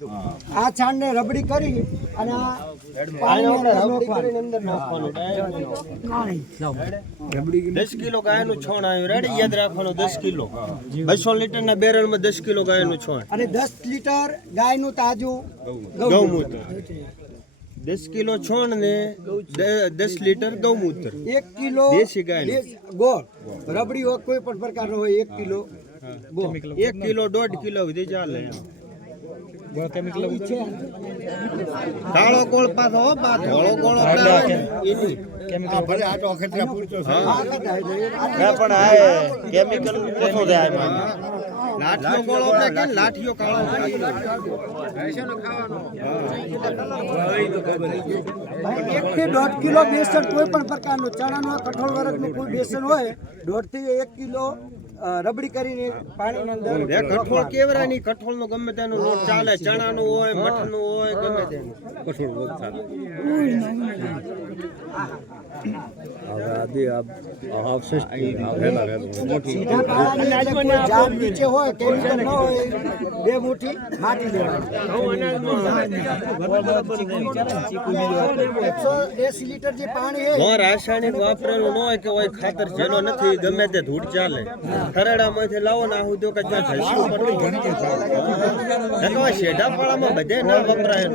આ છાણને રબડી કરી અને આ પાણીની અંદર રબડી કરીને અંદર નાખવાનું. 10 કિલો ગાયનું છોણ આવ્યું. રેડી યાદ રાખવાનું 10 કિલો 200 લીટરના બેરલમાં 10 કિલો ગાયનું છોણ અને 10 લીટર ગાયનું તાજું ગૌમૂત્ર. 10 કિલો છોણ ને 10 લીટર ગૌમૂત્ર. 1 કિલો દેશી ગાયનું ગોળ રબડી હોય કોઈ પણ પ્રકારનો હોય 1 કિલો ગોળ 1 કિલો 1.5 કિલો સુધી ચાલે. કાળો ગોળ પાછો હો બા ધોળો ગોળ એની ભલે આ તો અખતરા પૂરતો છે. પણ આ કેમિકલ ઓછો છે આમાં. લાઠીઓ ગોળ આપણે કે લાઠીઓ કાળો 1 થી 1.5 કિલો બેસન કોઈ પણ પ્રકારનું ચણાનું કઠોળ વર્ગનું કોઈ બેસન હોય 1.5 થી 1 કિલો રબડી કરીને પાણીની અંદર કઠોળ કેવરાની કઠોળનો ગમે તેનો લોટ ચાલે. ચણાનું હોય મઠનું હોય ગમે તેનું કઠોળ બહુ ચાલે. સીધા પાણી એટલે કોઈ ઝાડ નીચે હોય કેમિકલ ન હોય 2 મુઠ્ઠી માટી લેવાની. 180 લીટર જે પાણી હોય રાસાયણિક વાપરેલું ન હોય કે હોય ખાતર જેનો નથી ગમે તે ધૂળ ચાલે. ખરડામાંથી લાવો ના હું તો કઈ ભેંસું પડતું શેઢા પાળામાં બધે ના વપરાય.